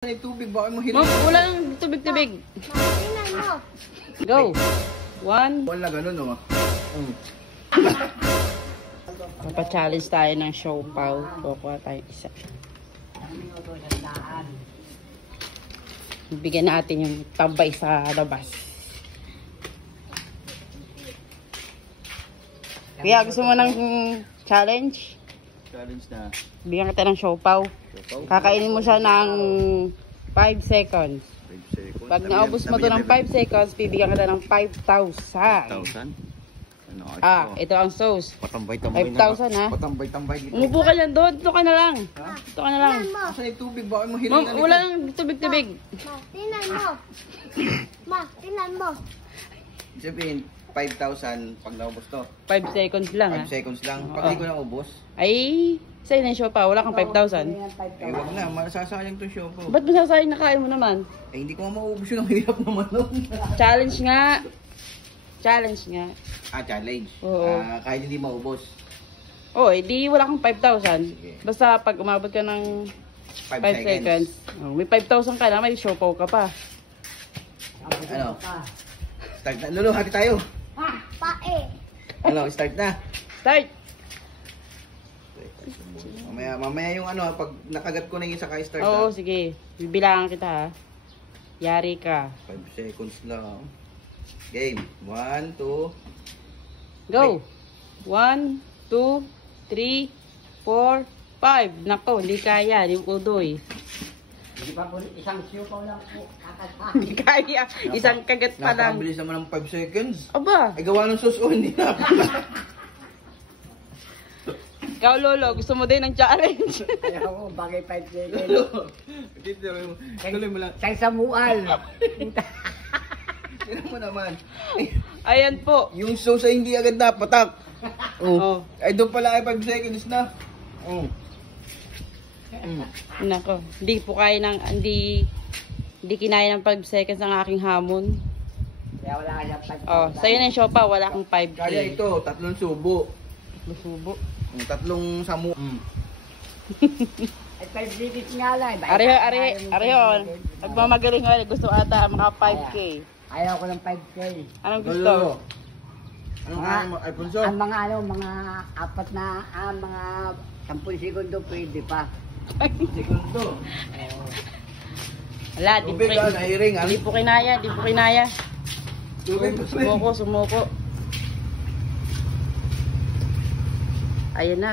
May tubig, baka mo Ma'am, walang tubig-tubig. Tingnan mo. Go. One. Wala ganun, no? Mapa-challenge tayo ng siopaw. Kukuha tayo isa. Bigyan natin yung tambay sa labas. Kaya gusto mo ng challenge? Challenge na. Bigyan kita ng siopaw. Kakainin mo siya ng 5 seconds. 5 seconds. Pag naubos mo to ng 5 seconds, bibigyan kita ng 5,000. 1,000? Ano, Ito ang sauce. patambay-tambay 5,000 ha? Patambay-tambay dito. Umupo ka dyan doon. Dito ka na lang. Dito ka na lang. Tingnan mo. Asa yung tubig, baka mo Ma'am, walang tubig-tubig. Ma, tingnan mo. Ma, tingnan mo. Sabihin, 5,000 pag naubos to. 5 seconds lang ha. 5 seconds lang. Pag di ko na ubos, Ay, sa'yo na yung siopaw. Wala kang 5,000. wag na. Masasayang to show po. Ba't masasayang nakain mo naman? Hindi ko maubos yun. Ang hirap naman nun. Challenge nga. Challenge nga. Challenge. Oo. Kahit hindi maubos. Oh, di wala kang 5,000. Sige. Basta pag umabot ka ng 5 5 seconds. May 5,000 ka na, may siopaw ka pa. Ano? Start na. Lolo, hati tayo. Pae. Ano, start na. Start! Mamaya yung ano, pag nakagat ko na yung isa ka-start Oo, na. sige. Bibilangan kita ha. Yari ka. 5 seconds lang. Game. 1, 2. Go! 1, 2, 3, 4, 5. Nako, hindi kaya. Hindi ko udoy. Hindi pa po, isang siopaw lang po. Hindi kaya. Isang kagat pa lang. Napakabilis naman ng 5 seconds. Aba, Ay, gawa ng sauce. Hindi na. ikaw Lolo, gusto mo din ng challenge. Kaya ko, bagay 5 seconds. Lolo. Tuloy mo lang. Sa samual. Tira mo naman. Ayan po. Yung sauce ay hindi agad napatak. Oh. Ay, doon pala ay 5 seconds na. Nako, hindi po kaya ng, hindi kinaya ng 5 seconds ang aking hamon. Kaya wala ka siyang 5 Oh, sa'yo na yung siopa, wala kang 5K. Kaya ito, 3 subo. Masubo. 3 samu. Ay, 5 seconds nga lang. Areho. Nagmamagaling nga, gusto ata maka 5K. Ayaw ko ng 5K. Anong gusto? Lolo. Anong Mga- kaya mo, Alfonso? Ang mga mga apat na, mga 10 segundo pwede pa. Segundo. Wala, di po, Tubig ah, nahiring. di po kinaya, di po kinaya. Tubig. Sumuko. Ayan na.